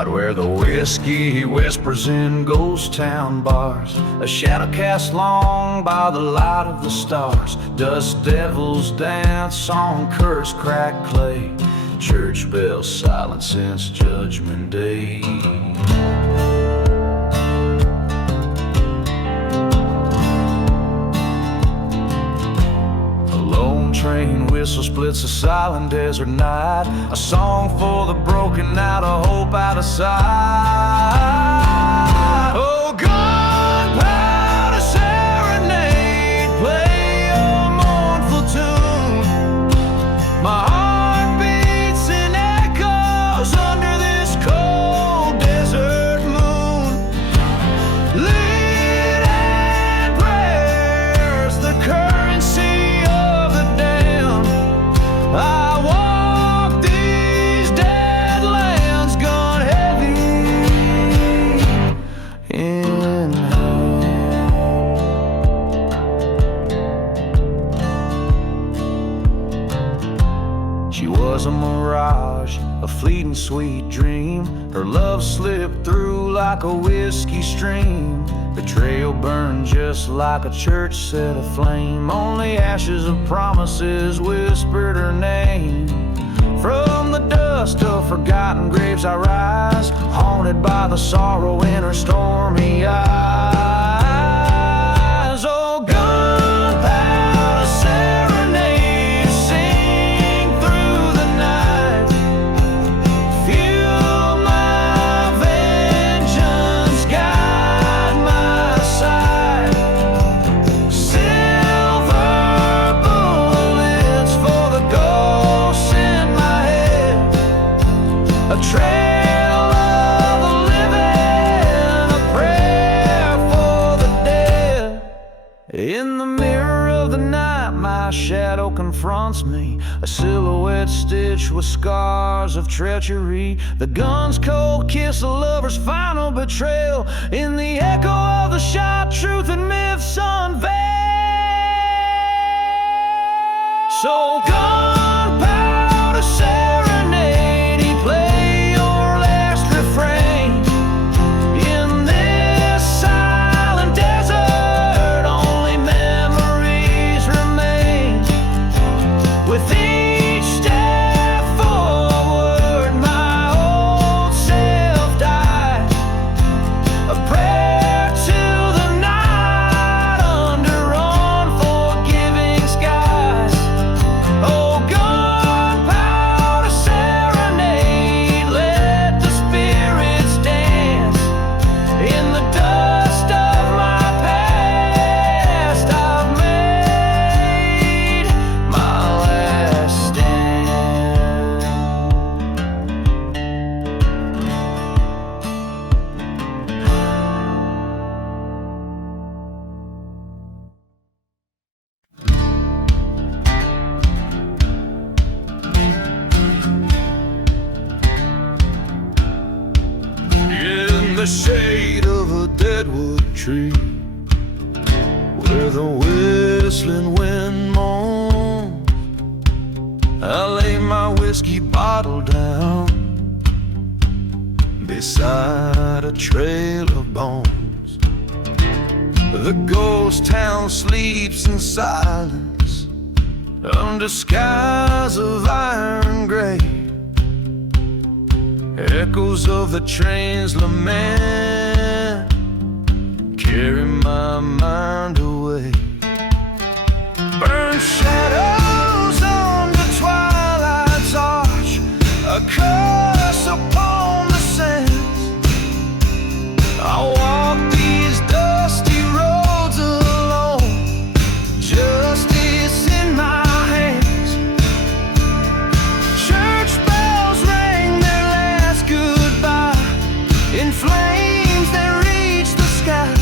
Out where the whiskey whispers in ghost town bars, a shadow cast long by the light of the stars. Dust devils dance on cursed cracked clay, church bells silent since Judgment Day. Train whistle splits a silent desert night, a song for the broken, out of hope, out of sight. Oh, gunpowder serenade, play a mournful tune. My heart beats in echoes under this cold desert moon. Lit and prayers, the currency. I walk these dead lands, gun heavy in hand. She was a mirage, a fleeting sweet dream. Her love slipped through like a whiskey stream. The trail burned just like a church set aflame. Only ashes of promises whispered her name. From the dust of forgotten graves I rise, haunted by the sorrow in her stormy eyes. Oh, gunpowder serenade, sing through the night. Feel my vengeance guide my side. Silver bullets for the ghosts in my head. A trail of the living, a prayer for the dead. In the mirror of the night, my shadow confronts me, a silhouette stitched with scars of treachery. The gun's cold kiss, a lover's final betrayal. In the echo of the shot, truth and myths unveiled. So gunpowder serenade, play your last refrain. In this silent desert, only memories remain. With each step forward, my old self died. A prayer to the night under unforgiving skies. Oh, gunpowder serenade, let the spirits dance. In the dust of my past, I've made my last stand. In the shade of a deadwood tree, where the whistling wind moans, I lay my whiskey bottle down beside a trail of bones. The ghost town sleeps in silence under skies of iron gray. Echoes of the train's lament carry my mind away. Burn shadows under twilight's arch, a curse upon the sands. I walk these dusty roads alone, justice in my hands. Church bells rang their last goodbye in flames that reach the sky.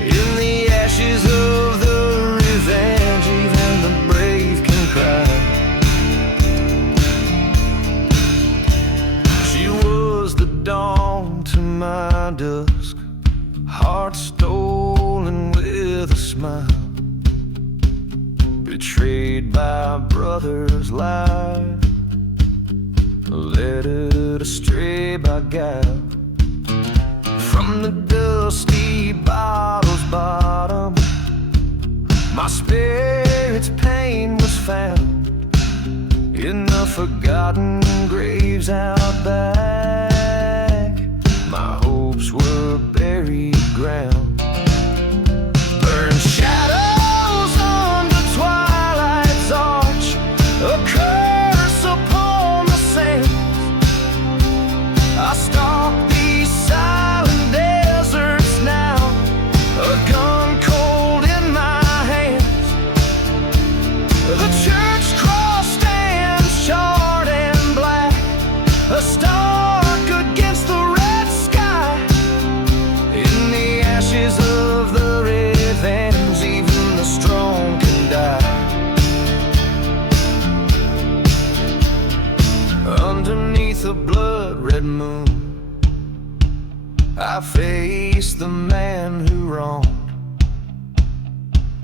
In the ashes of the revenge, even the brave can cry. She was the dawn to my dusk, heart stolen with a smile. Betrayed by a brother's lie, led astray by guile. From the dusty bottle's bottom, my spirit's pain was found in the forgotten graves out back. My hopes were buried ground. Burned shadows under twilight's arch, a curse upon the sands. I stalk these silent deserts now, a gun cold in my hands. The church cross stands charred and black, a stark against the red sky. In the ashes of the revenge, even the strong can die. Underneath a blood-red moon, I face the man who wronged.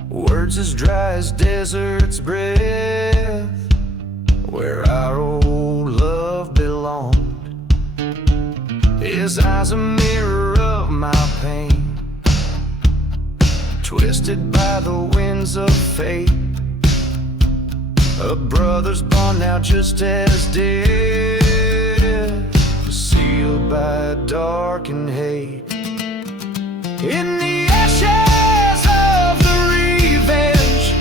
Words as dry as desert's breath, where our old love belonged. His eyes a mirror of my pain, twisted by the winds of fate. A brother's bond now just as dead, sealed by dark and hate. In the ashes of the revenge,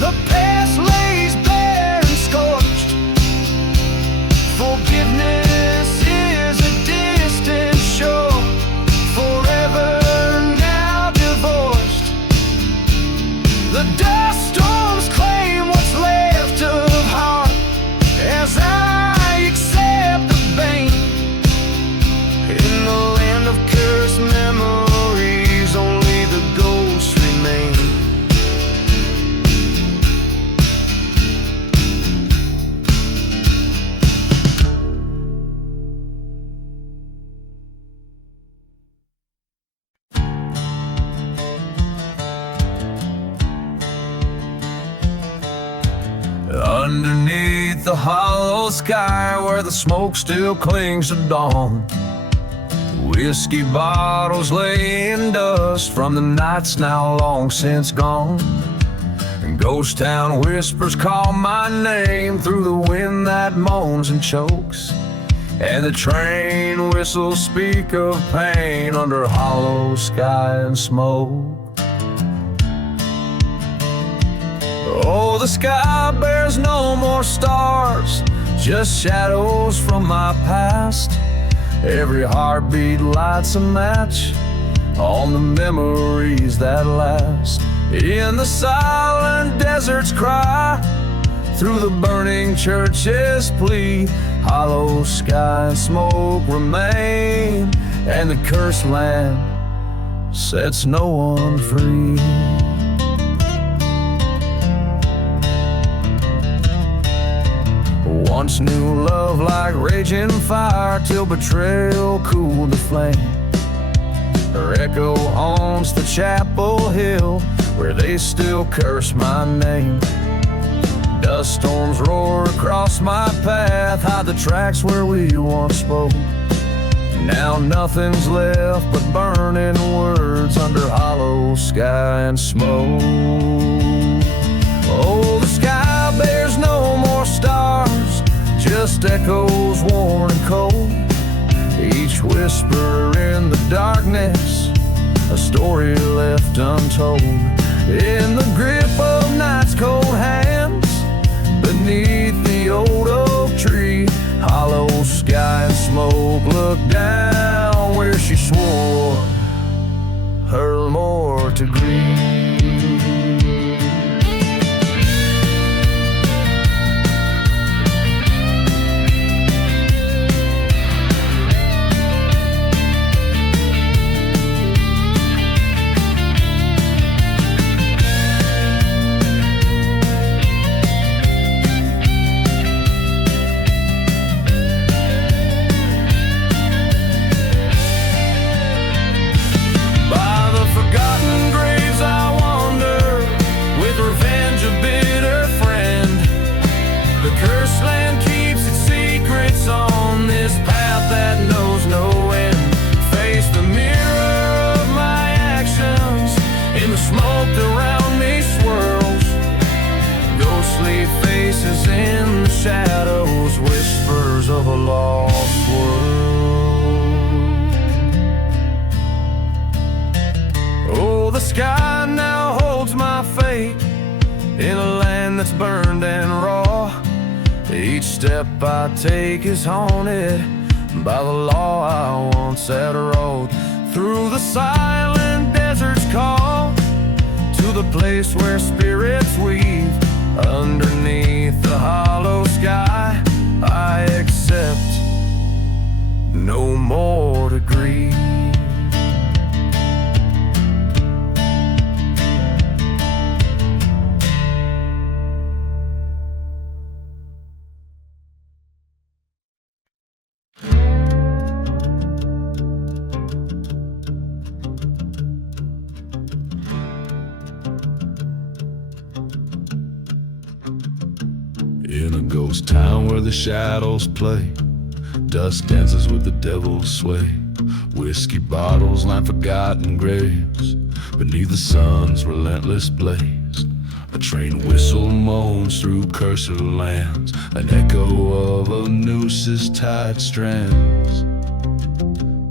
the past lays bare and scorched. Forgiveness is a distant shore, forever now divorced. The dust storms claim what's left of heart, as I accept the bane. In the land of cursed memories, only the ghosts remain. Underneath the hollow sky, where the smoke still clings to dawn, whiskey bottles lay in dust from the nights now long since gone. And ghost town whispers call my name through the wind that moans and chokes, and the train whistles speak of pain under hollow sky and smoke. Oh, the sky bears no more stars, just shadows from my past. Every heartbeat lights a match on the memories that last. In the silent desert's cry, through the burning church's plea, hollow sky and smoke remain, and the cursed land sets no one free. Once knew love like raging fire, till betrayal cooled the flame. Her echo haunts the chapel hill, where they still curse my name. Dust storms roar across my path, hide the tracks where we once spoke. Now nothing's left but burning words under hollow sky and smoke. Oh, the sky bears no more stars, just echoes worn and cold. Each whisper in the darkness, a story left untold. In the grip of night's cold hands, beneath the old oak tree, hollow sky and smoke look down where she swore her more to grieve. that's burned and raw. Each step I take is haunted by the law I once had rode. Through the silent desert's call to the place where spirits weave. Underneath the hollow sky I accept, no more to grieve. In a ghost town where the shadows play, dust dances with the devil's sway. Whiskey bottles line forgotten graves beneath the sun's relentless blaze. A train whistle moans through cursed lands, an echo of a nooses tied strands.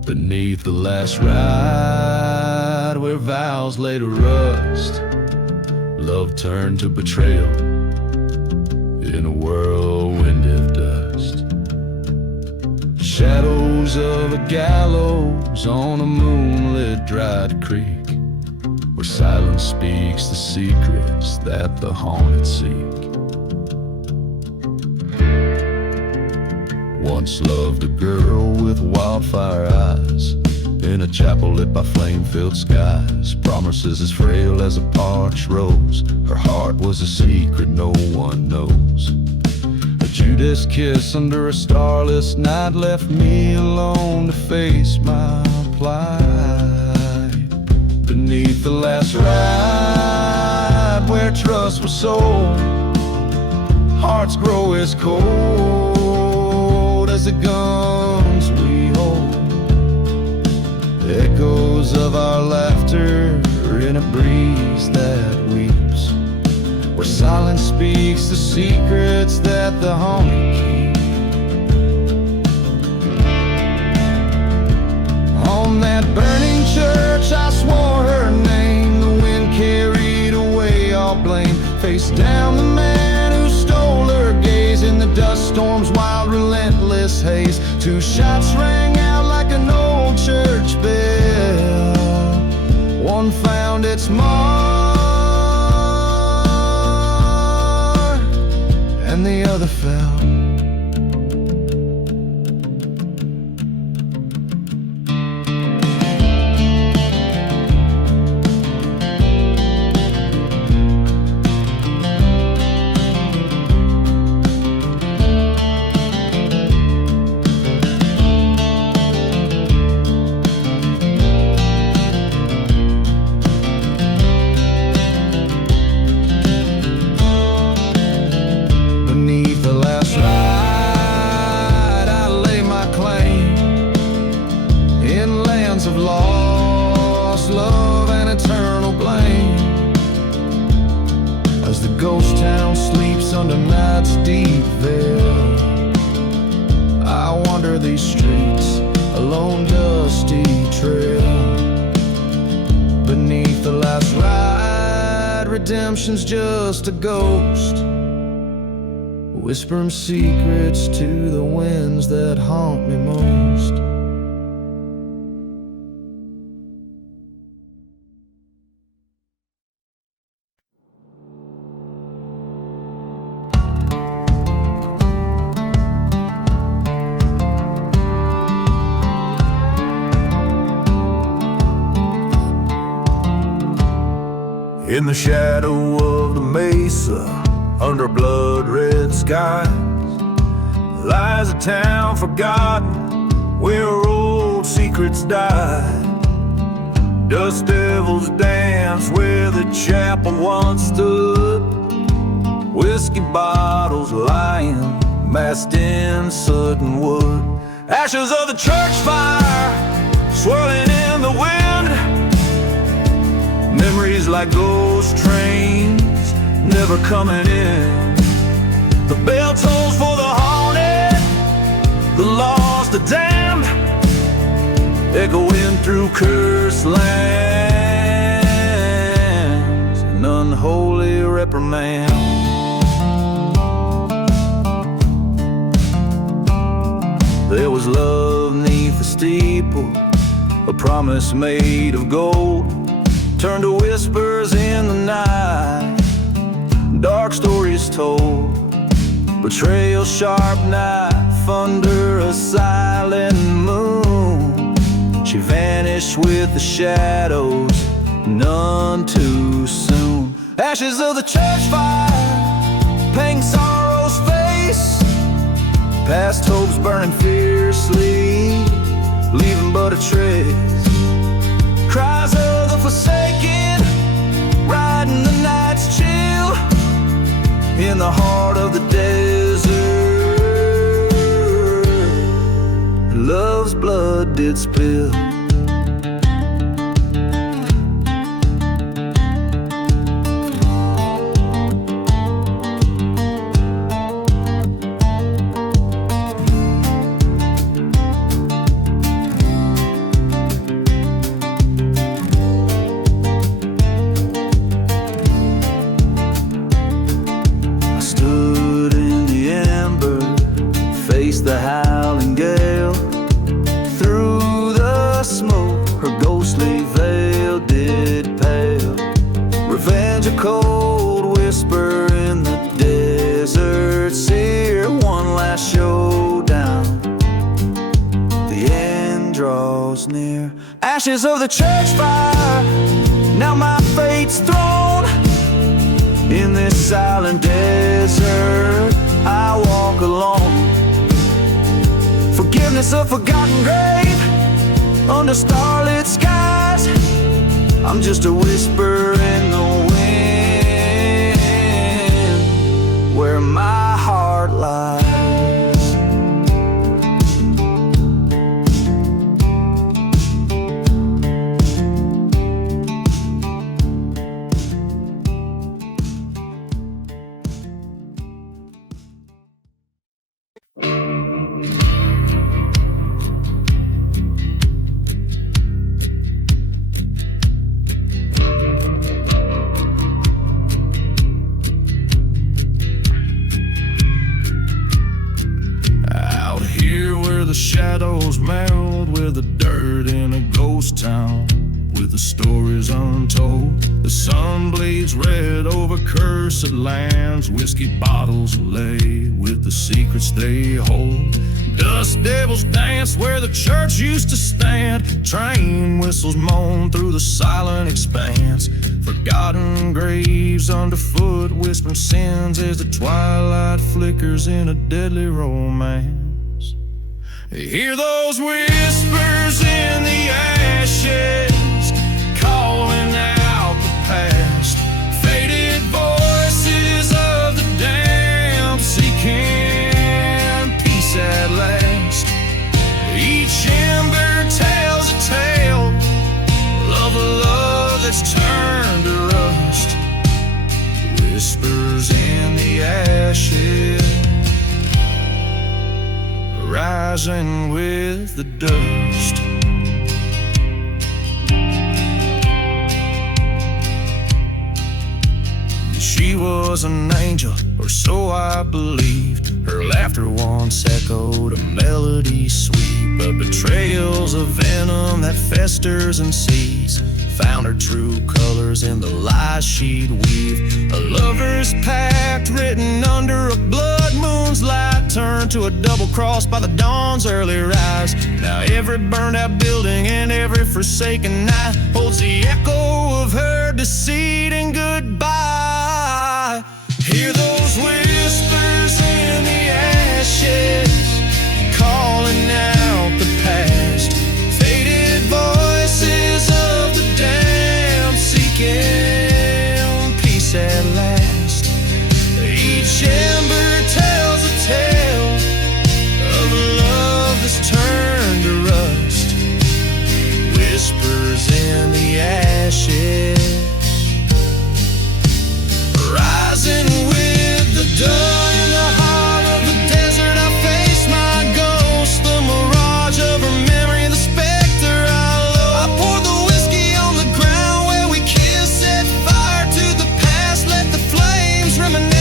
Beneath the last ride where vows lay to rust, love turned to betrayal in a whirlwind of dust. Shadows of a gallows on a moonlit dried creek, where silence speaks the secrets that the haunted seek. Once loved a girl with wildfire eyes, in a chapel lit by flame-filled skies. Promises as frail as a parched rose, her heart was a secret no one knows. A Judas kiss under a starless night left me alone to face my plight. Beneath the last ride where trust was sold, hearts grow as cold as the guns we hold. Echoes of our laughter in a breeze that weeps, where silence speaks the secrets that the haunted keep. On that burning church I swore her name, the wind carried away all blame. Face down the man who stole her gaze in the dust storm's wild relentless haze. Two shots rang out like an old church bell, one found its mark and the other fell. Of lost love and eternal blame, as the ghost town sleeps under night's deep veil. I wander these streets, a lone dusty trail. Beneath the last ride, redemption's just a ghost, whispering secrets to the winds that haunt me most. In the shadow of the mesa, under blood-red skies, lies a town forgotten, where old secrets died. Dust devils dance where the chapel once stood, whiskey bottles lying massed in sudden wood. Ashes of the church fire swirling in the wind, memories like ghost trains never coming in. The bell tolls for the haunted, the lost, the damned, echoing through cursed lands, an unholy reprimand. was love neath the steeple, a promise made of gold, turned to whispers in the night, dark stories told. Betrayal, sharp knife under a silent moon. She vanished with the shadows, none too soon. Ashes of the church fire, painting sorrow's face, past hopes burning fiercely, leaving but a trace. Cries of the forsaken, riding the night's chill, in the heart of the desert. Love's blood did spill. The howling gale, through the smoke her ghostly veil did pale. Revenge, a cold whisper in the desert sear. One last showdown, the end draws near. Ashes of the church fire, now my fate's thrown. In this silent desert I walk alone. Forgiveness, a forgotten grave, under starlit skies. I'm just a whisper in the wind, where my heart lies. The shadows meld with the dirt in a ghost town, with the stories untold. The sun bleeds red over cursed lands. Whiskey bottles lay with the secrets they hold. Dust devils dance where the church used to stand. Train whistles moan through the silent expanse. Forgotten graves underfoot, whispering sins as the twilight flickers in a deadly romance. Hear those whispers in the ashes, calling out the past. Faded voices of the damned, seeking peace at last. Each ember tells a tale of a love that's turned to rust. Whispers in the ashes, rising with the dust. She was an angel, or so I believed. Her laughter once echoed a melody sweet, but betrayal's a venom that festers and sees. Found her true colors in the lies she'd weave. A lover's pact written under a blood moon's light, turned to a double cross by the dawn's early rise. Now every burned out building and every forsaken night holds the echo of her deceit and goodbye. Hear those whispers in the ashes, calling out the past. Faded voices of the damned, seeking peace at last. Each ember tells a tale of a love that's turned to rust. Whispers in the ashes, rising with the dawn. In the heart of the desert I face my ghost, the mirage of her memory, the specter I love. I poured the whiskey on the ground where we kissed, set fire to the past, let the flames reminisce. Each ember tells a tale of a love that's turned to rust. Whispers in the ashes, rising with the dawn. In the heart of the desert I face my ghost, the mirage of her memory, the specter I love. I poured the whiskey on the ground where we kissed, set fire to the past, let the flames reminisce.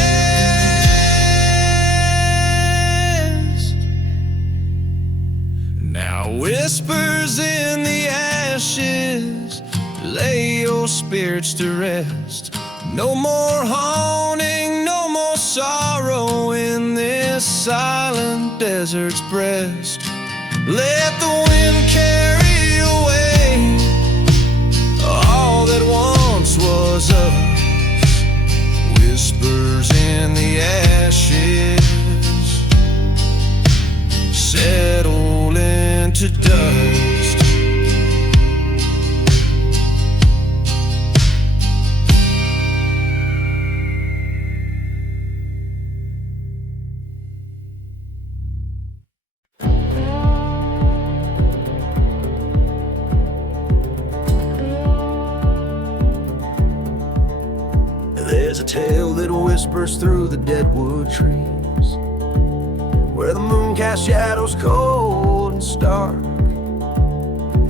spirits to rest. No more haunting, no more sorrow in this silent desert's breast. Let the wind carry away all that once was us. Whispers in the ashes settle into dust. There's a tale that whispers through the deadwood trees, where the moon casts shadows cold and stark,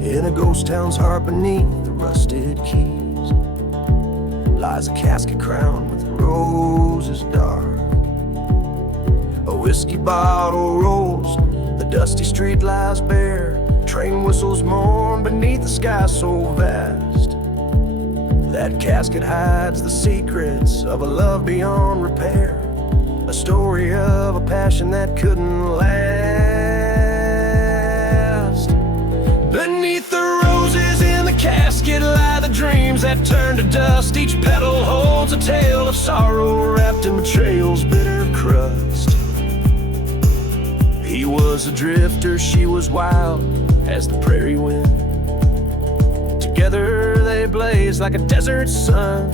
in a ghost town's heart beneath the rusted keys lies a casket crowned with roses dark. A whiskey bottle rolls, the dusty street lies bare, train whistles mourn beneath the sky so vast. That casket hides the secrets of a love beyond repair, a story of a passion that couldn't last. Beneath the roses in the casket lie the dreams that turn to dust. Each petal holds a tale of sorrow wrapped in betrayal's bitter crust. He was a drifter, she was wild as the prairie wind. Together they blaze like a desert sun.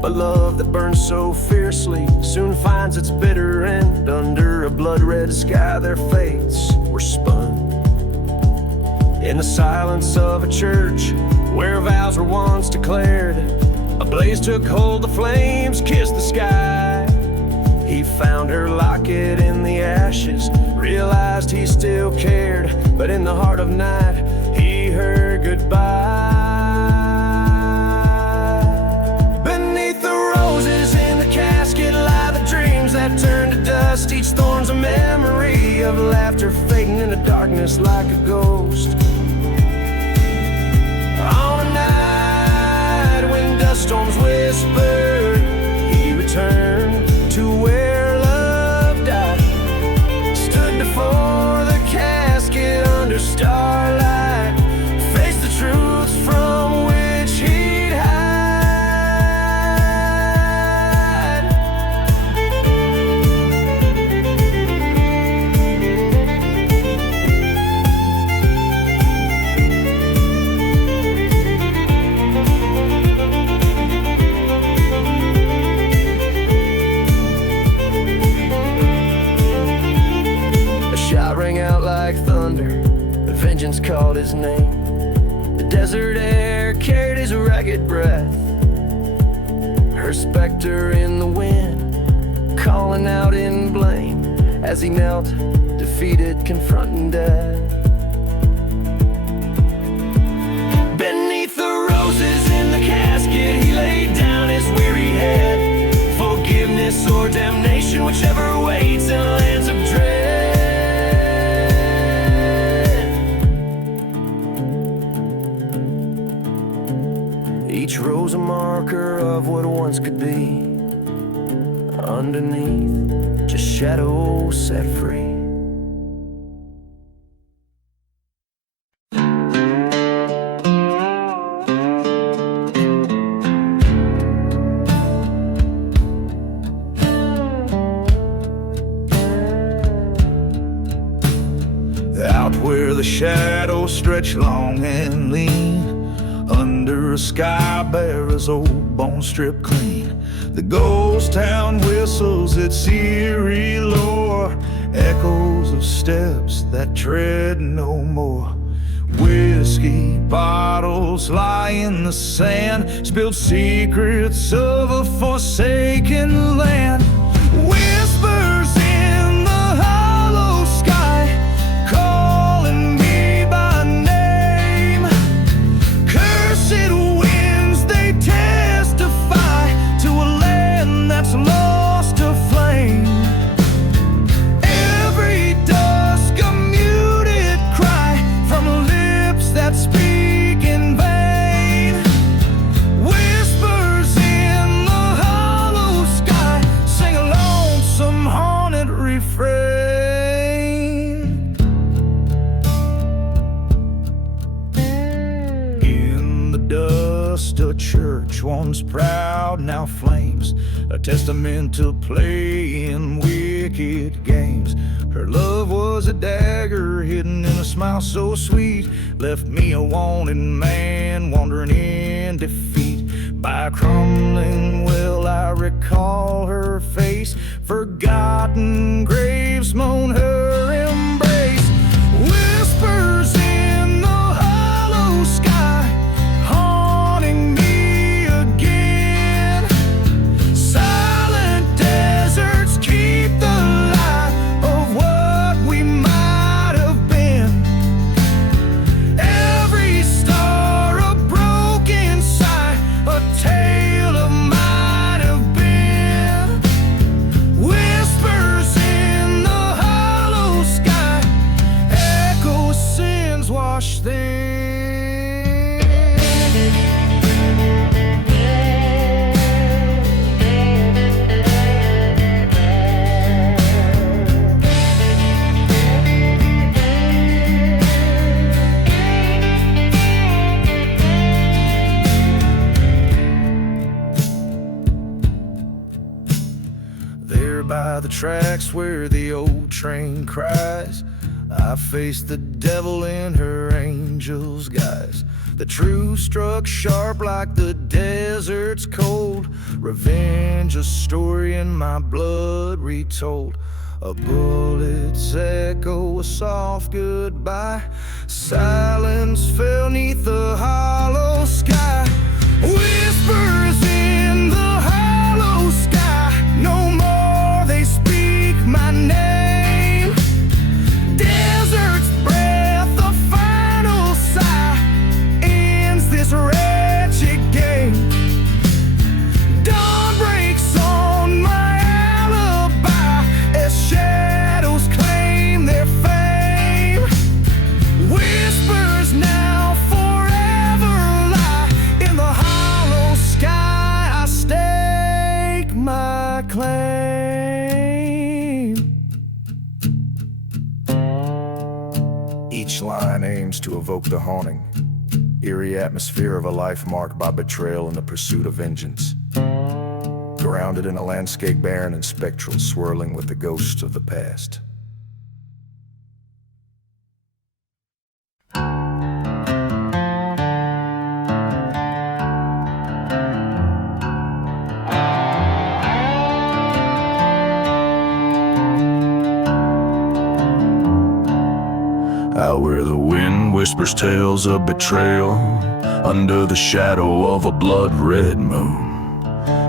But love that burns so fiercely soon finds its bitter end. Under a blood-red sky their fates were spun. In the silence of a church where vows were once declared, a blaze took hold, the flames kissed the sky. He found her locket in the ashes, realized he still cared, but in the heart of night he heard goodbye. Beneath the roses in the casket lie the dreams that turn to dust. Each thorn's a memory of laughter fading into darkness like a ghost. On a night when dust storms whispered, he returned to where love died. Stood before the casket under starlight, faced the truths from which he'd hide. A shot rang out like thunder, vengeance called his name. The desert air carried his ragged breath, her specter in the wind, calling out in blame as he knelt, defeated, confronting death. Beneath the roses in the casket he laid down his weary head. Forgiveness or damnation, whichever waits in lands of dread. Each rose a marker of what once could be. Underneath, just shadows set free. Out where the shadows stretch long and lean, under a sky bare as old bones stripped clean, the ghost town whistles its eerie lore, echoes of steps that tread no more. Whiskey bottles lie in the sand, spilled secrets of a forsaken land. Whispers in the hollow sky, calling me by name. Cursed winds, they testify to a land that's lost to flame. Every dusk a muted cry from lips that speak in vain. flames, a testament to playing wicked games. Her love was a dagger hidden in a smile so sweet, left me a wanted man wandering in defeat. By a crumbling well I recall her face, forgotten graves moan her embrace. Whispers in the hollow sky, haunting me again. Silent deserts keep the light of what we might have been. Every star a broken sigh, a tale of might have been. Whispers in the hollow sky, echo sins wash them. There by the tracks where the old train cries, I faced the devil in her angel's guise. The truth struck sharp like the desert's cold, revenge a story in my blood retold. A bullet's echo, a soft goodbye, silence fell neath the hollow sky. Whispers in the hollow sky, no more they speak my name. Desert's breath, the final sigh, ends this wretched game. Dawn breaks on my alibi as shadows claim their fame. Whispers now forever lie in the hollow sky. I stake my claim. Each line aims to evoke the haunting, eerie atmosphere of a life marked by betrayal and the pursuit of vengeance. Grounded in a landscape barren and spectral, swirling with the ghosts of the past. Out where the wind whispers tales of betrayal, under the shadow of a blood-red moon,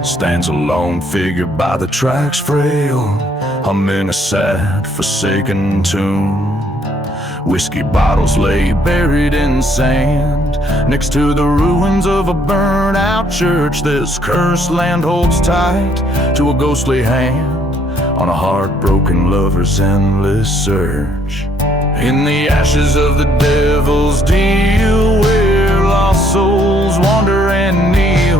stands a lone figure by the tracks frail, humming a sad, forsaken tune. Whiskey bottles lay buried in sand, next to the ruins of a burnt-out church. This cursed land holds tight to a ghostly hand on a heartbroken lover's endless search. In the ashes of the devil's deal, where lost souls wander and kneel,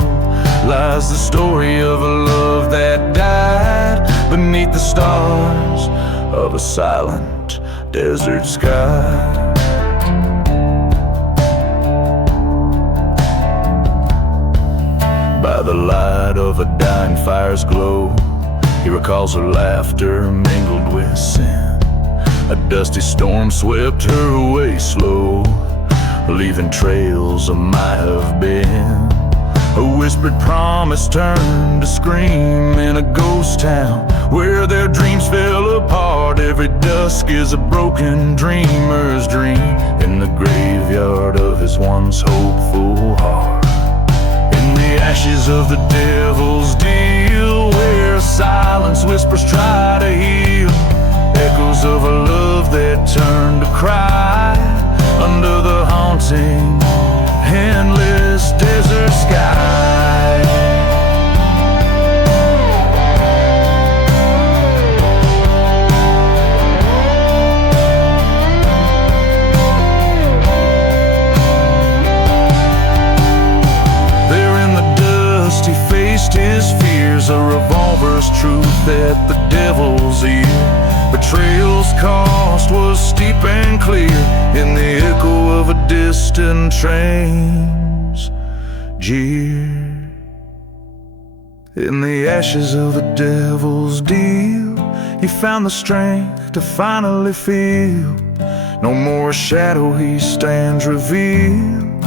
lies the story of a love that died beneath the stars of a silent desert sky. By the light of a dying fire's glow, he recalls her laughter mingled with sin. A dusty storm swept her away slow, leaving trails of might have been. A whispered promise turned to scream in a ghost town where their dreams fell apart. Every dusk is a broken dreamer's dream in the graveyard of his once hopeful heart. In the ashes of the devil's deal, where silence whispers try to heal, echoes of a love that turned to cry under the haunting, endless desert sky. There in the dust he faced his fears, a revolver's truth at the devil's ear. Betrayal's cost was steep and clear in the echo of a distant train's jeer. In the ashes of the devil's deal, he found the strength to finally feel. No more shadow, he stands revealed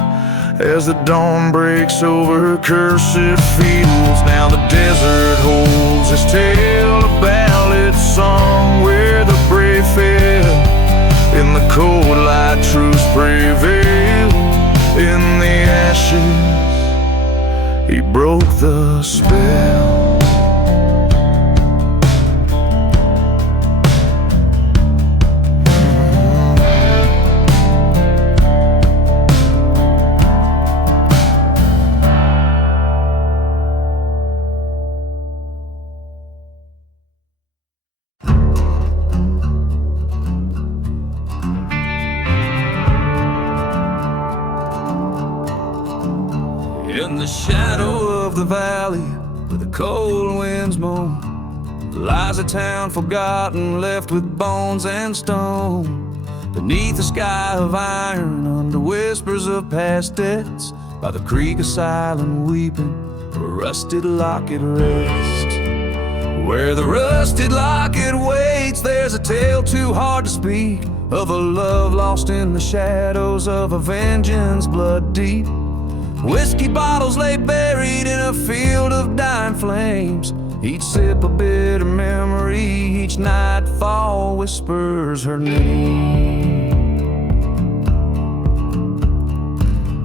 as the dawn breaks over cursed fields. Now the desert holds his tale, a ballad song where the brave fell. In the cold light, truth prevailed. In the ashes, he broke the spell. In the shadow of the valley, where the cold winds moan, lies a town forgotten, left with bones and stone. Beneath a sky of iron, under whispers of past debts, by the creek of silent weeping, a rusted locket rests. Where the rusted locket waits, there's a tale too hard to speak, of a love lost in the shadows of a vengeance blood deep. Whiskey bottles lay buried in a field of dying flames, each sip a bitter memory, each nightfall whispers her name.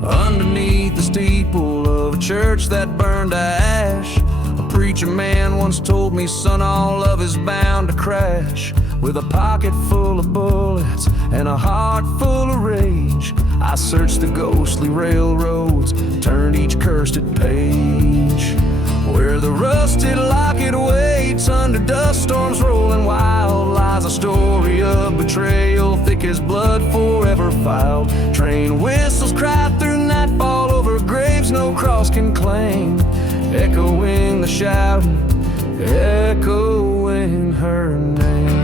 Underneath the steeple of a church that burned to ash, a preacher man once told me, son, all love is bound to crash. With a pocket full of bullets and a heart full of rage, I searched the ghostly railroads, turned each cursed page. Where the rusted locket waits, under dust storms rolling wild, lies a story of betrayal, thick as blood forever filed. Train whistles cry through nightfall over graves no cross can claim, echoing the shouting, echoing her name.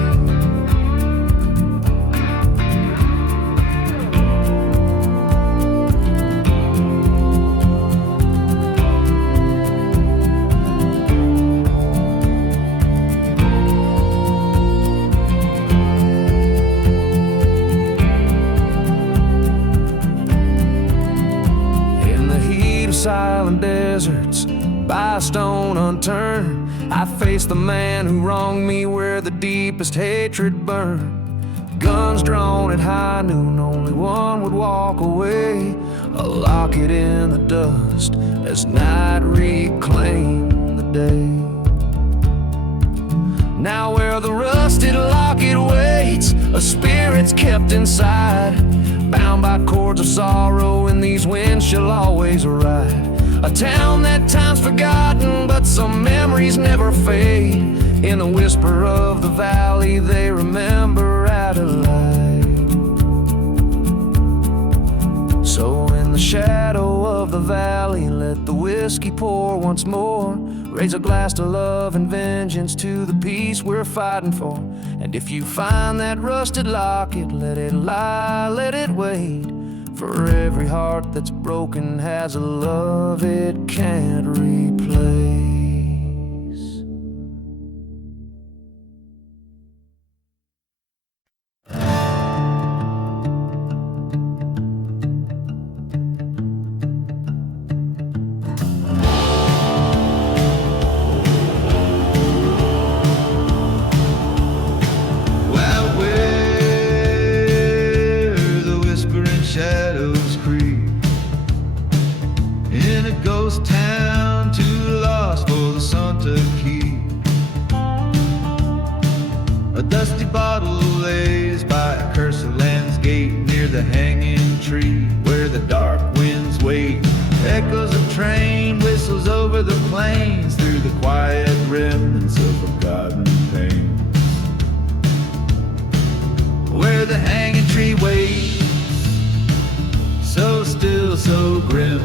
Silent deserts, by a stone unturned, I faced the man who wronged me where the deepest hatred burned. Guns drawn at high noon, only one would walk away, a locket in the dust as night reclaimed the day. Now where the rusted locket waits, a spirit's kept inside, bound by cords of sorrow, and these winds shall always ride. A town that time's forgotten, but some memories never fade. In the whisper of the valley, they remember Adelaide. So in the shadow of the valley, let the whiskey pour once more. Raise a glass to love and vengeance, to the peace we're fighting for. And if you find that rusted locket, let it lie, let it wait. For every heart that's broken has a love it can't replace. dusty bottle lays by a cursed land's gate, near the hanging tree where the dark winds wait. Echoes of train whistles over the plains, through the quiet remnants of forgotten pains. Where the hanging tree waits, so still, so grim.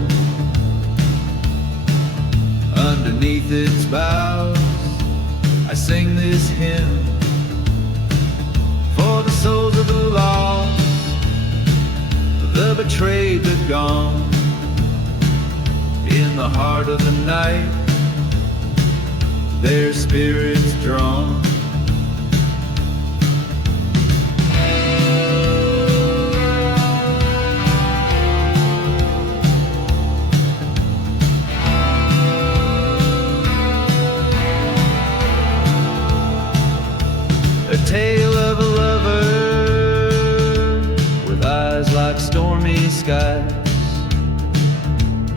Underneath its boughs I sing this hymn for the souls of the lost, the betrayed, the gone. In the heart of the night, their spirits drawn. A tale of a lover with eyes like stormy skies,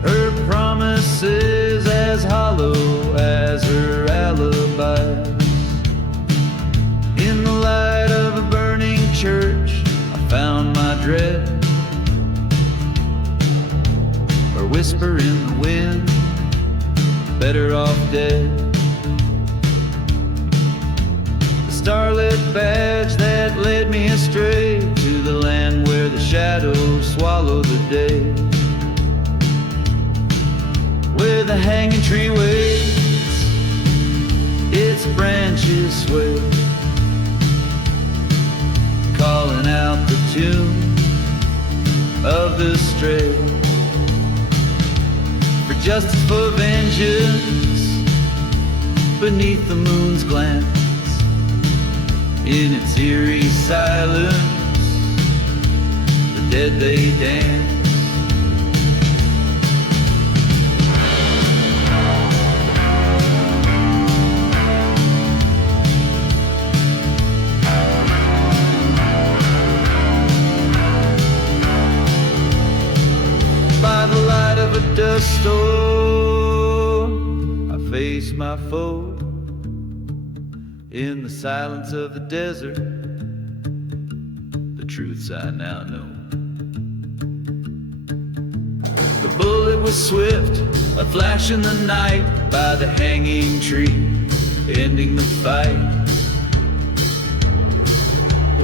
her promises as hollow as her alibis. In the light of a burning church, I found my dread, a whisper in the wind, better off dead. Starlit badge that led me astray to the land where the shadows swallow the day, where the hanging tree waits, its branches sway, calling out the tune of the stray, for justice, for vengeance, beneath the moon's glance. In its eerie silence, the dead they dance. By the light of a dust storm, I face my foe. In the silence of the desert, the truths I now know. The bullet was swift, a flash in the night by the hanging tree, ending the fight.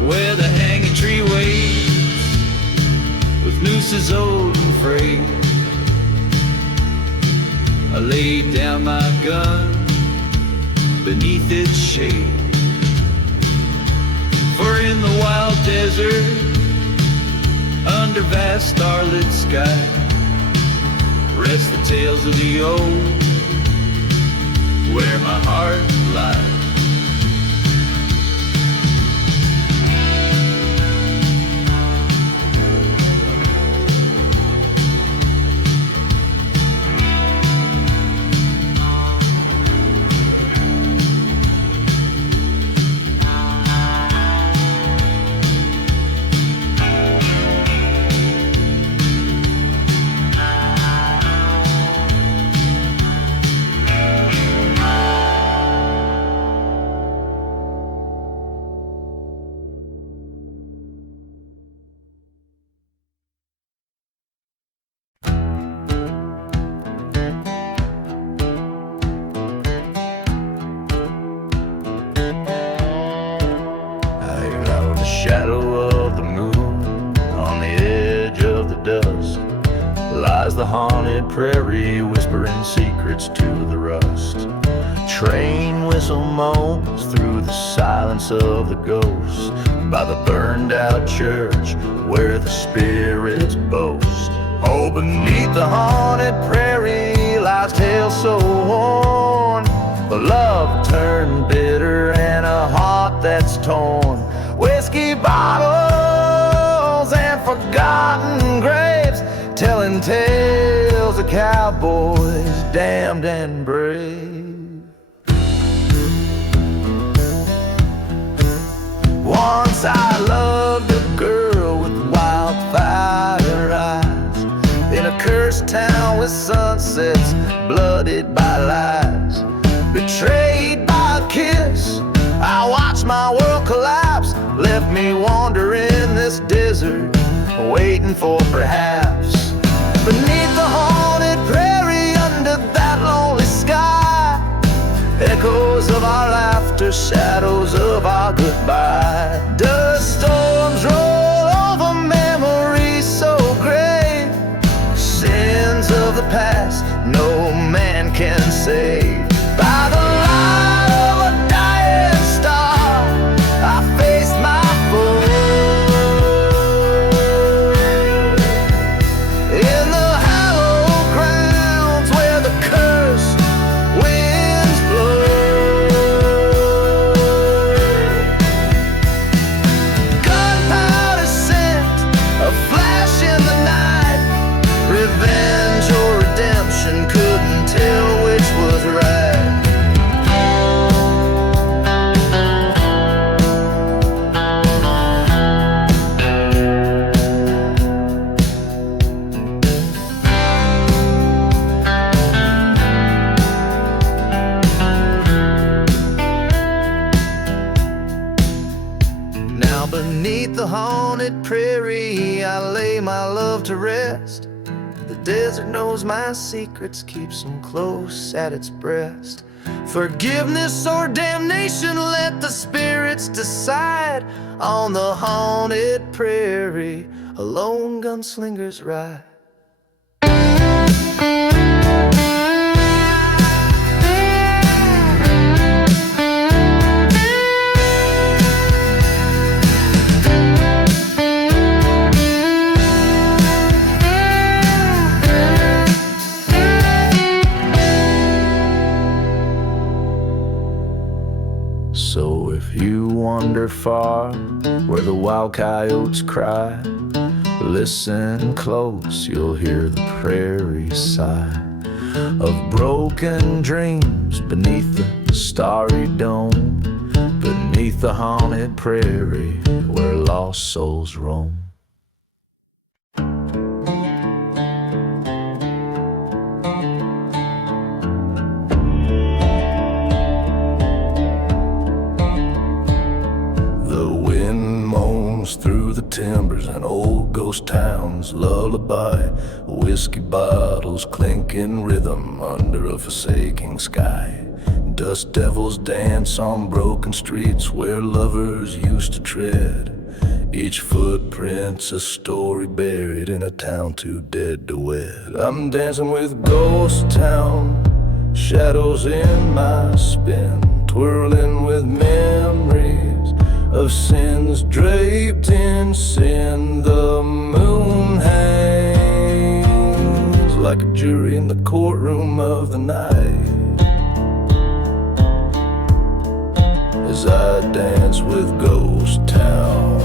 Where the hanging tree waits, with nooses old and frayed, I laid down my gun beneath its shade. For in the wild desert, under vast starlit sky, rest the tales of the old, where my heart lies. Shadow of the moon, on the edge of the dust, lies the haunted prairie, whispering secrets to the rust. Train whistle moans through the silence of the ghost, by the burned out church where the spirits boast. Oh, beneath the haunted prairie lies tales so worn, a love turned bitter and a heart that's torn. Whiskey bottles and forgotten graves, telling tales of cowboys damned and brave. Once I loved a girl with wildfire eyes, in a cursed town with sunsets blooded by lies. Betrayed by a kiss, I watched my world collapse, left me wandering this desert, waiting for perhaps. Beneath the haunted prairie, under that lonely sky, echoes of our laughter, shadows of our goodbye. Dust storms roll over memories so gray, sins of the past no man can save. By the light of a dying star, I faced my foe. In the hallowed grounds where the cursed winds blow. moonlit prairie, I lay my love to rest. The desert knows my secrets, keeps them close at its breast. Forgiveness or damnation, let the spirits decide. On the haunted prairie, a lone gunslinger's ride. So if you wander far where the wild coyotes cry, listen close, you'll hear the prairie sigh of broken dreams beneath the starry dome, beneath the haunted prairie where lost souls roam. Through the timbers and old ghost towns lullaby, whiskey bottles clinking rhythm under a forsaking sky. Dust devils dance on broken streets where lovers used to tread. Each footprint's a story buried in a town too dead to wed. I'm dancing with ghost town, shadows in my spin, twirling with memories of sins draped in sin. The moon hangs like a jury in the courtroom of the night, as I dance with ghost town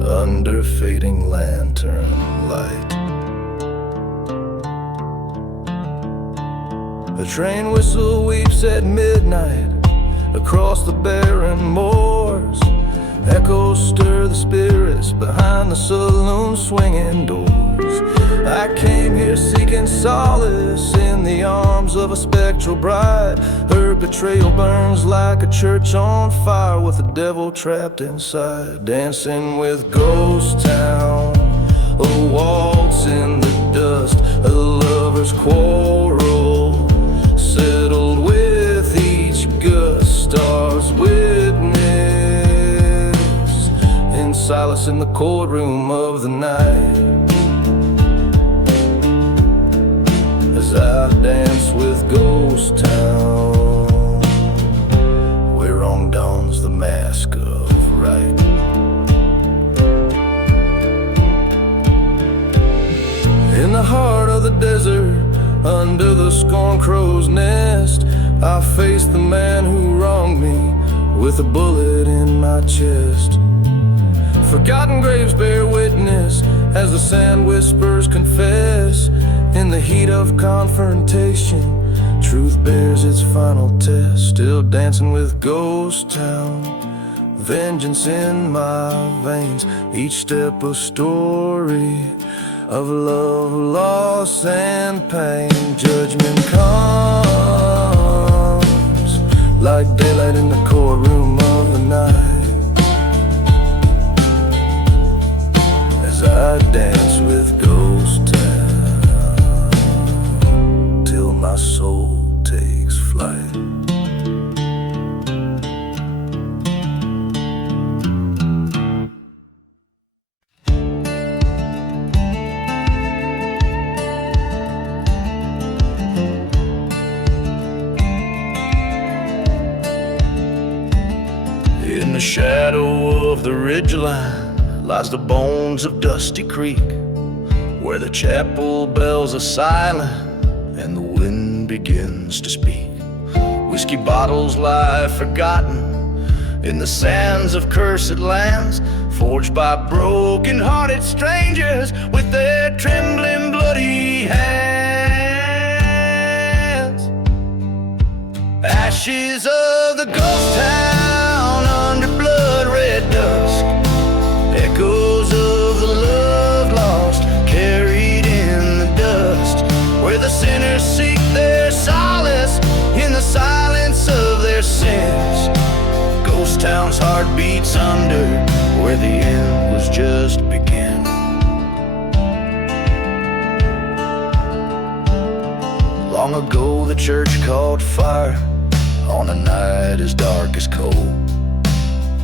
under fading lantern light. A train whistle weeps at midnight across the barren moors. Echoes stir the spirits behind the saloon swinging doors. I came here seeking solace in the arms of a spectral bride. Her betrayal burns like a church on fire with the devil trapped inside. Dancing with ghost town, a waltz in the dust, a lover's quarrel settled with each gust. Stars witness in silence in the courtroom of the night, as I dance with ghost town, where wrong dons the mask of right. In the heart of the desert, under the scorn crow's nest, I faced the man who wronged me with a bullet in my chest. Forgotten graves bear witness as the sand whispers confess. In the heat of confrontation, truth bears its final test. Still dancing with ghost town, vengeance in my veins, each step a story of love, loss, and pain. Judgment comes like daylight in the courtroom of the night, as I dance with ghost town till my soul takes flight. In the shadow of the ridgeline lies the bones of Dusty Creek, where the chapel bells are silent and the wind begins to speak. Whiskey bottles lie forgotten in the sands of cursed lands, forged by broken-hearted strangers with their trembling bloody hands. Ashes of the ghost town under blood-red dusk, echoes of the love lost carried in the dust, where the sinners seek their solace in the silence of their sins. Ghost town's heart beats under where the end was just beginning. Long ago the church caught fire on a night as dark as coal.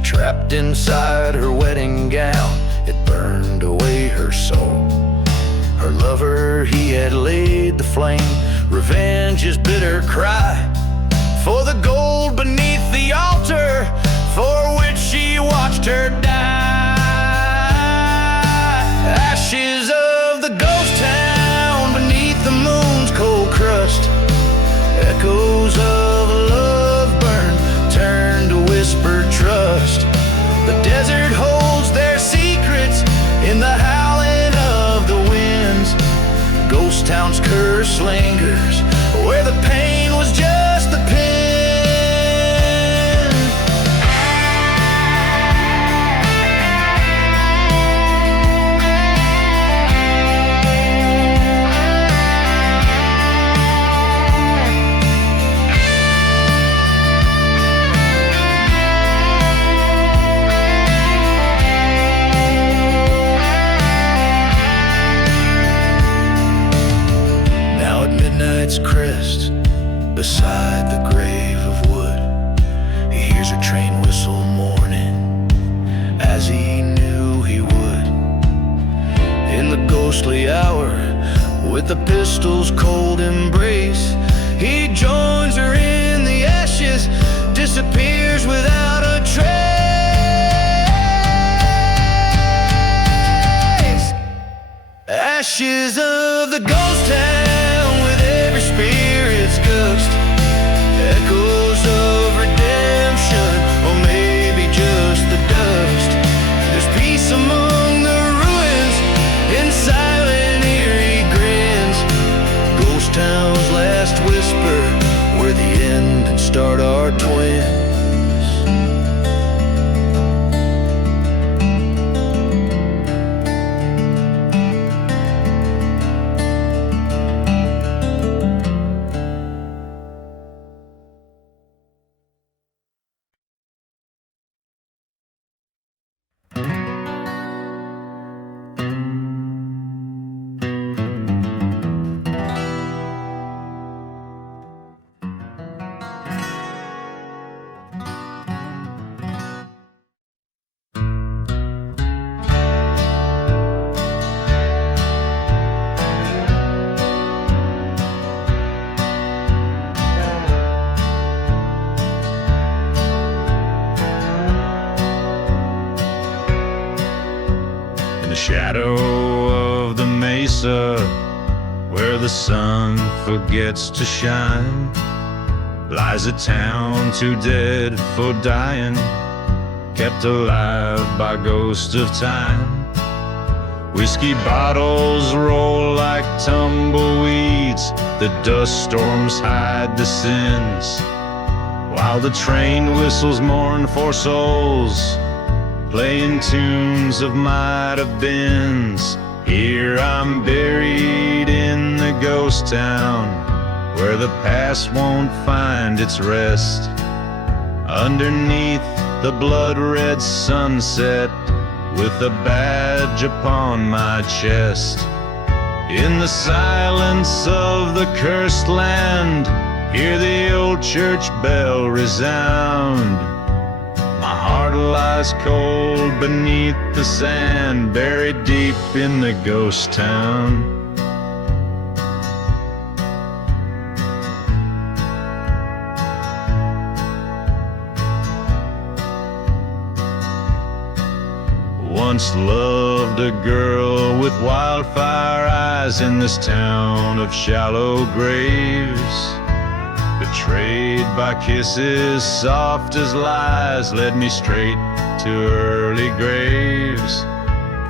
Trapped inside her wedding gown, it burned away her soul. Her lover, he had laid the flame, revenge's bitter cry, for the gold beneath the altar, for which she watched her die. Ashes of the ghost town beneath the moon's cold crust, echoes of a love burn turned to whispered trust. The desert holds their secrets in the howling of the winds. Ghost town's curse lingers where the pain was just the pin. Midnight's crest beside the grave of wood, he hears a train whistle mourning as he knew he would. In the ghostly hour, with the pistol's cold embrace, he joins her in the ashes, disappears without a trace. Ashes of the ghost town, spirit's ghost, echoes of redemption, or maybe just the dust. There's peace among the ruins, in silent eerie grins. Ghost town's last whisper, where the end and start are twins. Shadow of the mesa, where the sun forgets to shine, lies a town too dead for dying, kept alive by ghosts of time. Whiskey bottles roll like tumbleweeds, the dust storms hide the sins, while the train whistles mourn for souls, playing tunes of might have beens. Here I'm buried in the ghost town, where the past won't find its rest. Underneath the blood-red sunset, with a badge upon my chest. In the silence of the cursed land, hear the old church bell resound. My heart lies cold beneath the sand, buried deep in the ghost town. Once loved a girl with wildfire eyes in this town of shallow graves. Betrayed by kisses soft as lies, led me straight to early graves.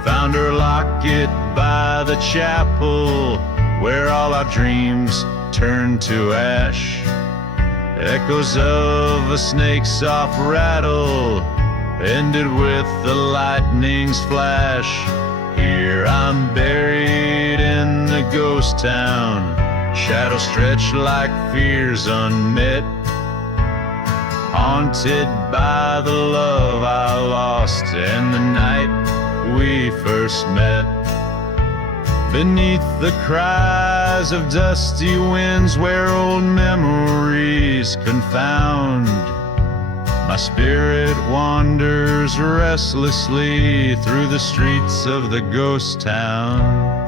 Found her locket by the chapel, where all our dreams turned to ash. Echoes of a snake's soft rattle ended with the lightning's flash. Here I'm buried in the ghost town, shadows stretch like fears unmet. haunted by the love I lost and the night we first met. Beneath the cries of dusty winds where old memories confound, my spirit wanders restlessly through the streets of the ghost town.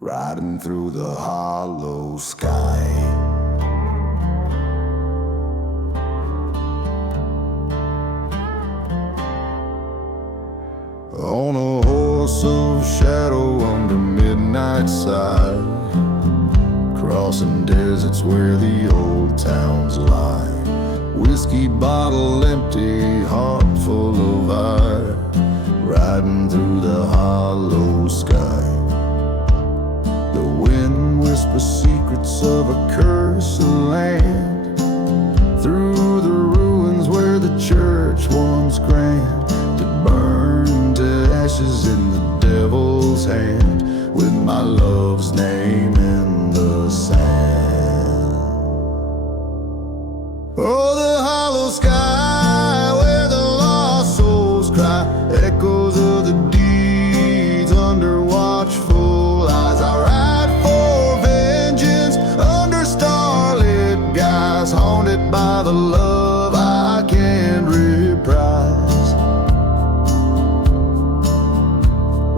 riding through the hollow sky. On a horse of shadow under midnight side, crossing deserts where the old towns lie. Whiskey bottle empty, heart full of ire, riding through the hollow sky. The wind whispers secrets of a cursed land, through the ruins where the church once grand, to burn to ashes in the devil's hand, with my love's name in the sand. Oh, the hollow sky where the lost souls cry, echoes of the deeds under watchful eyes. I ride for vengeance under starlit skies, haunted by the love I can't reprise.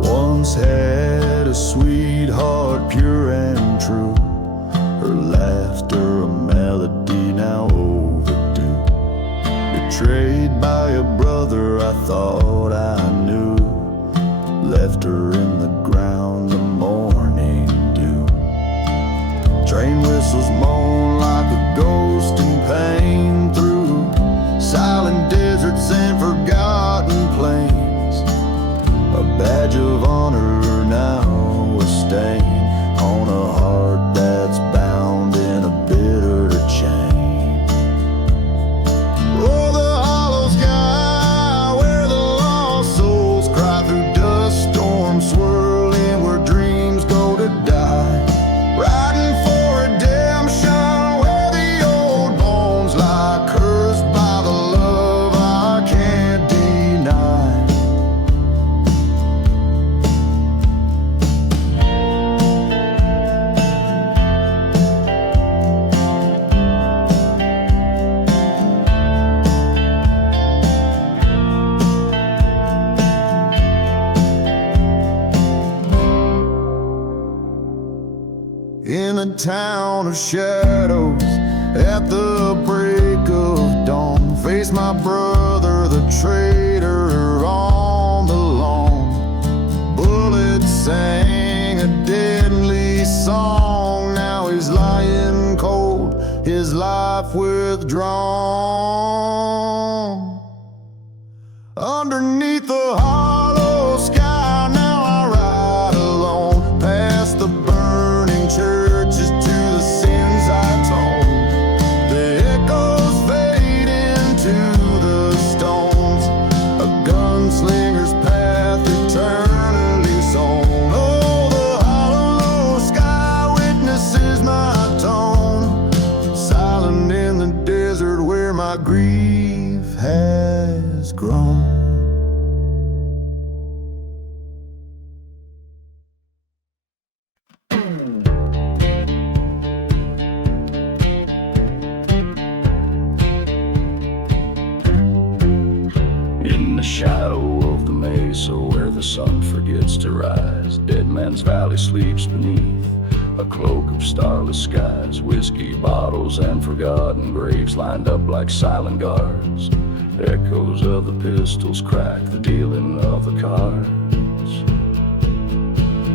Once had a sweetheart, pure and true, her laughter a melody now overdue. Betrayed by a brother I thought I knew, left her in the ground the morning dew. Train whistles moan like a ghost in pain through silent deserts and forgotten plains. A badge of honor now, a stain on a heart that's bound in a bitter chain. Oh, the hollow sky where the lost souls cry, through dust storms swirling where dreams go to die. Riding for redemption where the old bones lie, cursed by the love I can't deny. In a town of shadows, at the break of dawn, face my brother, the traitor, on the lawn. Bullets sang a deadly song. Now he's lying cold, his life withdrawn. Underneath the hollow sky, now I ride alone, past the burning churches to the sins I told. The echoes fade into the stones, a gunslinger's path eternally sown. Oh, the hollow sky witnesses my tone, silent in the desert where my grief has grown. In the shadow of the mesa where the sun forgets to rise, Dead Man's Valley sleeps beneath a cloak of starless skies. Whiskey bottles and forgotten graves lined up like silent guards. Echoes of the pistols crack the dealing of the cards.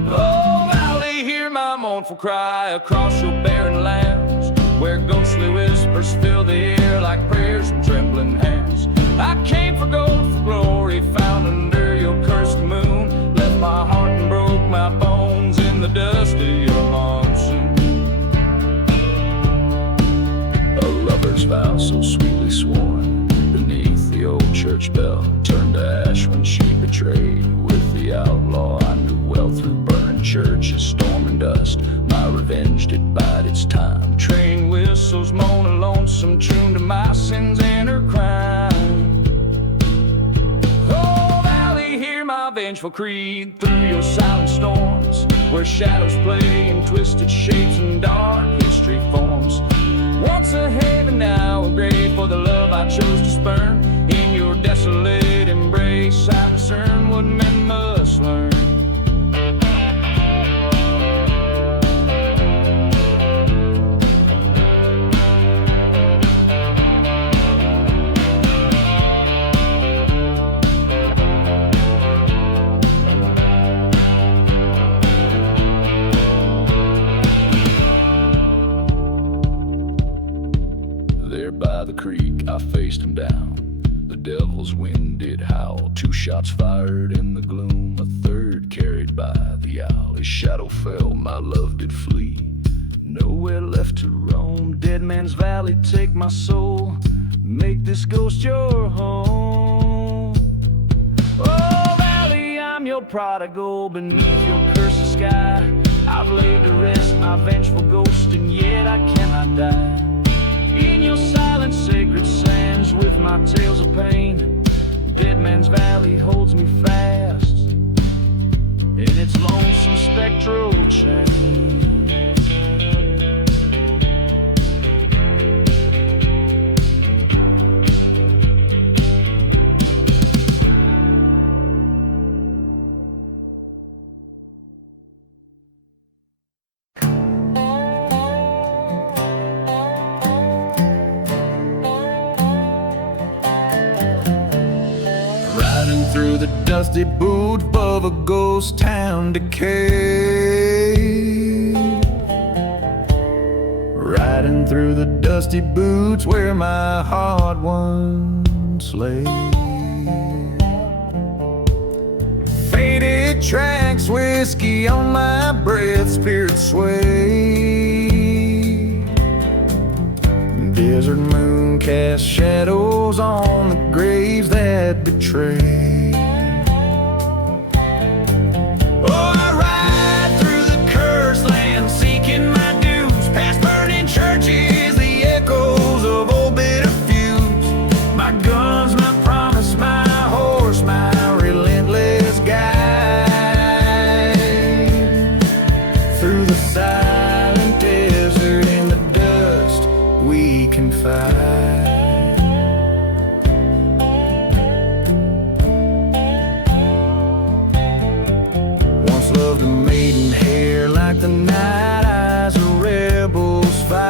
Oh, valley, hear my mournful cry across your barren lands, where ghostly whispers fill the air like prayers from trembling hands. I came for gold, for glory, found under your cursed moon, left my heart and broke my bones in the dust of your monsoon. A lover's vow so sweetly sworn beneath the old church bell turned to ash when she betrayed with the outlaw I knew well. Through burning churches, storm and dust, my revenge did bide its time. Train whistles moan a lonesome tune to my sins and her crime. Oh, valley, hear my vengeful creed through your silent storms, where shadows play in twisted shapes and dark history forms. Once a heaven, now a grave, for the love I chose to spurn. In your desolate embrace I discern what men must learn. creek, I faced him down. The devil's wind did howl. 2 shots fired in the gloom, a third carried by the owl. His shadow fell, my love did flee. Nowhere left to roam. Dead Man's Valley, take my soul. Make this ghost your home. Oh, Valley, I'm your prodigal. Beneath your cursed sky, I've laid to rest my vengeful ghost, and yet I cannot die. In your silent sacred sands, with my tales of pain, Dead Man's Valley holds me fast in its lonesome spectral chain. Through the dusty boot of a ghost town decay, riding through the dusty boots where my heart once lay. Faded tracks, whiskey on my breath, spirit sway. Desert moon cast shadows on the graves that betray. Once loved a maiden hair like the night eyes a rebel's fire.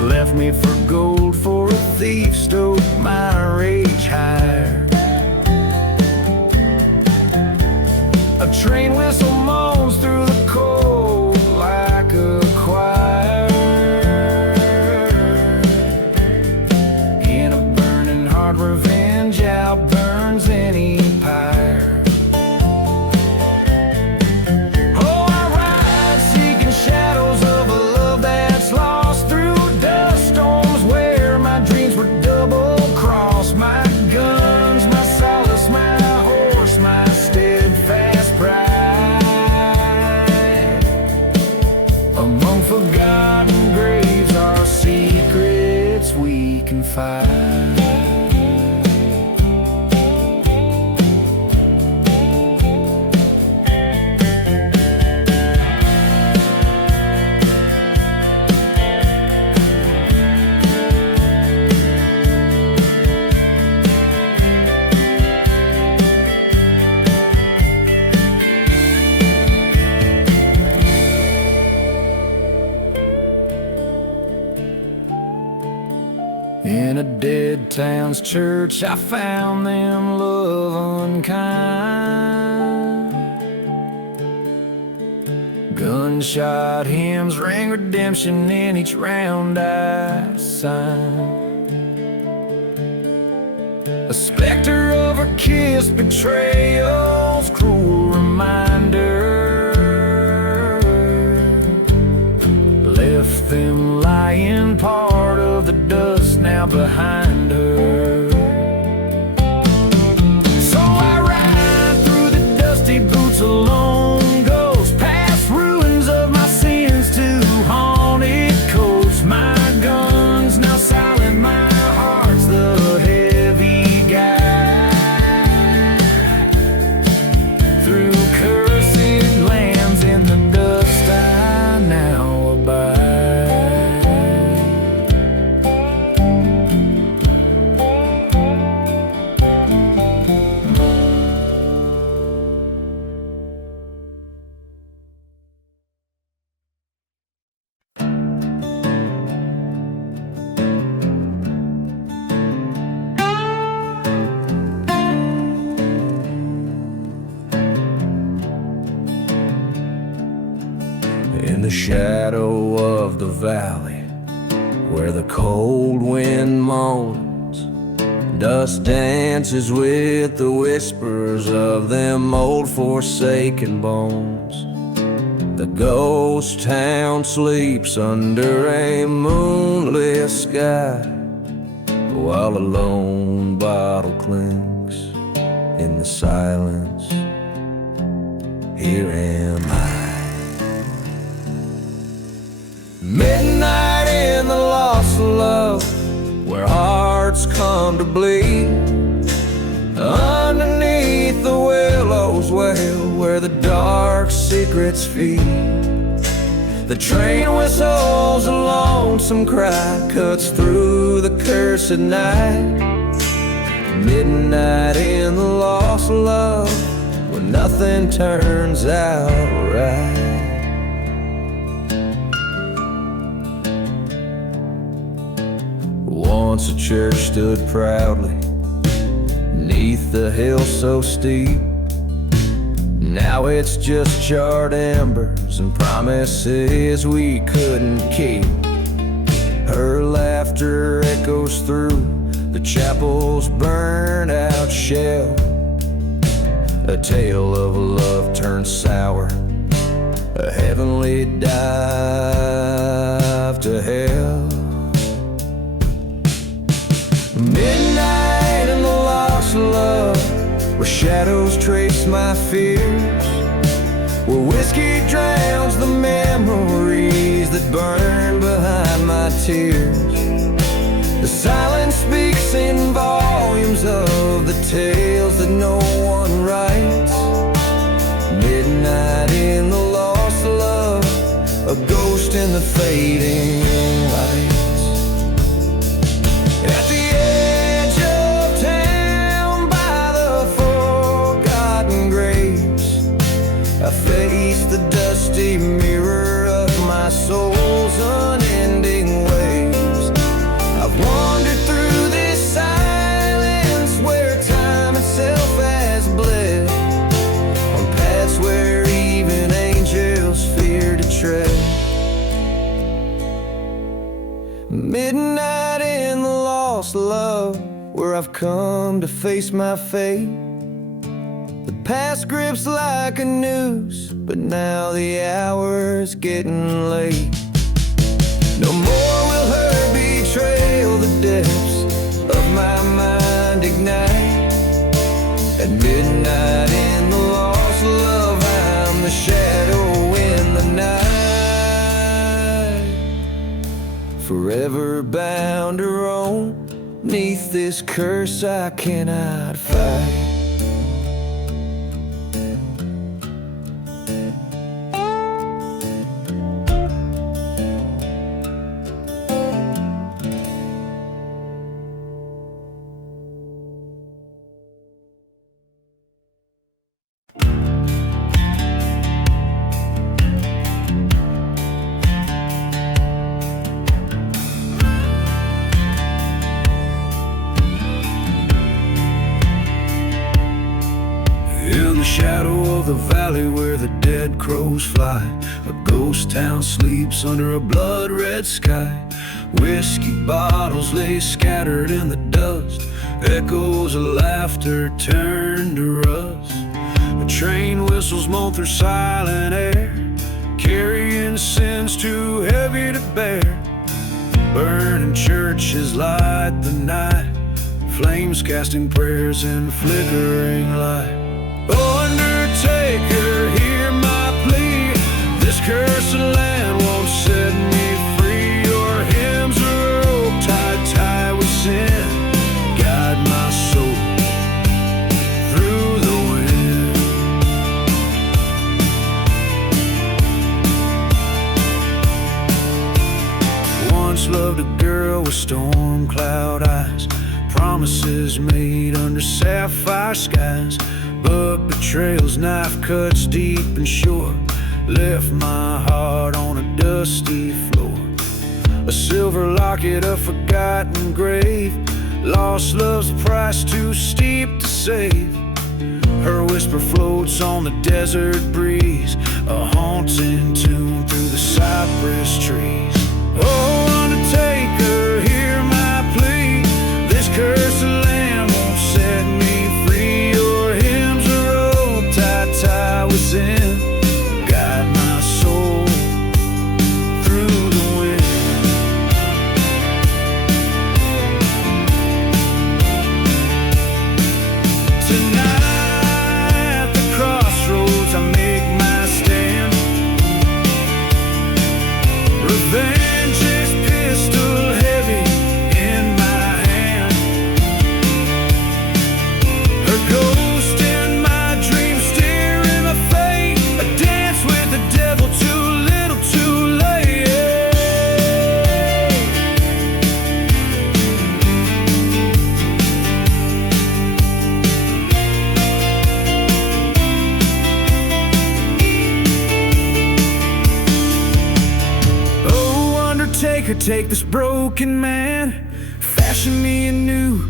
Left me for gold, for a thief stoked my rage higher. A train whistle moans through the cold like a choir. In a burning heart revenge outburns any pyre. Oh, I ride seeking shadows of a love that's lost through dust storms where my dreams were double crossed. My guns, my solace, my horse, my steadfast pride. Among forgotten graves are secrets we confide. In a dead town's church, I found them love unkind. Gunshot hymns ring redemption in each round I sign. A specter of her kiss, betrayal's cruel reminder. Left them lying, part of the dust now behind her. So I ride through the dusty boots alone, ghost past ruins of my sins to haunted coasts. My guns now silent, my heart's the heavy guide. Through cursed lands in the dust I now abide. shadow of the valley, where the cold wind moans, dust dances with the whispers of them old forsaken bones. The ghost town sleeps under a moonlit sky, while a lone bottle clings in the silence. Here am I. Midnight in the lost love, where hearts come to bleed. Underneath the willow's well, where the dark secrets feed. The train whistles a lonesome cry, cuts through the cursed night. Midnight in the lost love, where nothing turns out right. Once a church stood proudly neath the hill so steep. Now it's just charred embers and promises we couldn't keep. Her laughter echoes through the chapel's burned out shell, a tale of a love turned sour, a heavenly dive to hell. Midnight in the lost love, where shadows trace my fears, where whiskey drowns the memories that burn behind my tears. The silence speaks in volumes of the tales that no one writes. Midnight in the lost love, a ghost in the fading lights. At the edge of town by the forgotten graves, I face the dusty mirror of my soul's unending ways. I've wandered through this silence where time itself has bled, on paths where even angels fear to tread. Midnight in the lost love, where I've come to face my fate. The past grips like a noose, but now the hour's getting late. No more will her betrayal the depths of my mind ignite. At midnight in the lost love, I'm the shadow in the night, forever bound to roam 'neath this curse I cannot fight. In the shadow of the valley where the dead crows fly, a ghost town sleeps under a blood-red sky. Whiskey bottles lay scattered in the dust, echoes of laughter turn to rust. A train whistles moan through silent air, carrying sins too heavy to bear. Burning churches light the night, flames casting prayers in flickering light. Oh, undertaker, hear my plea. This cursed land won't set me free. Your hymns are rope tied with sin. Guide my soul through the wind. Once loved a girl with storm cloud eyes, promises made under sapphire skies. But betrayal's knife cuts deep and short, left my heart on a dusty floor. A silver locket, a forgotten grave, lost love's price too steep to save. Her whisper floats on the desert breeze, a haunting tune through the cypress trees. Oh, Undertaker, hear my plea. This cursed land won't set me free. Your hymns are rope tie within. Guide my soul through the wind. Tonight at the crossroads I make my stand. Revenge is pistol heavy in my hand. Her ghost in my dreams steering my fate. I dance with the devil, too little too late. Oh, Undertaker, take this broken man, fashion me anew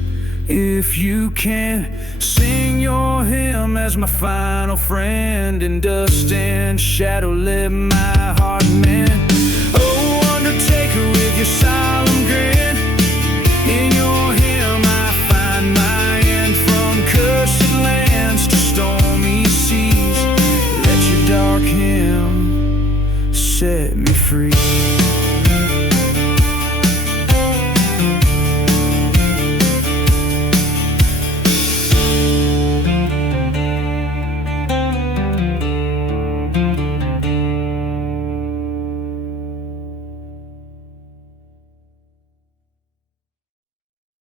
if you can. Sing your hymn as my final friend. In dust and shadow let my heart mend. Oh, Undertaker, with your silent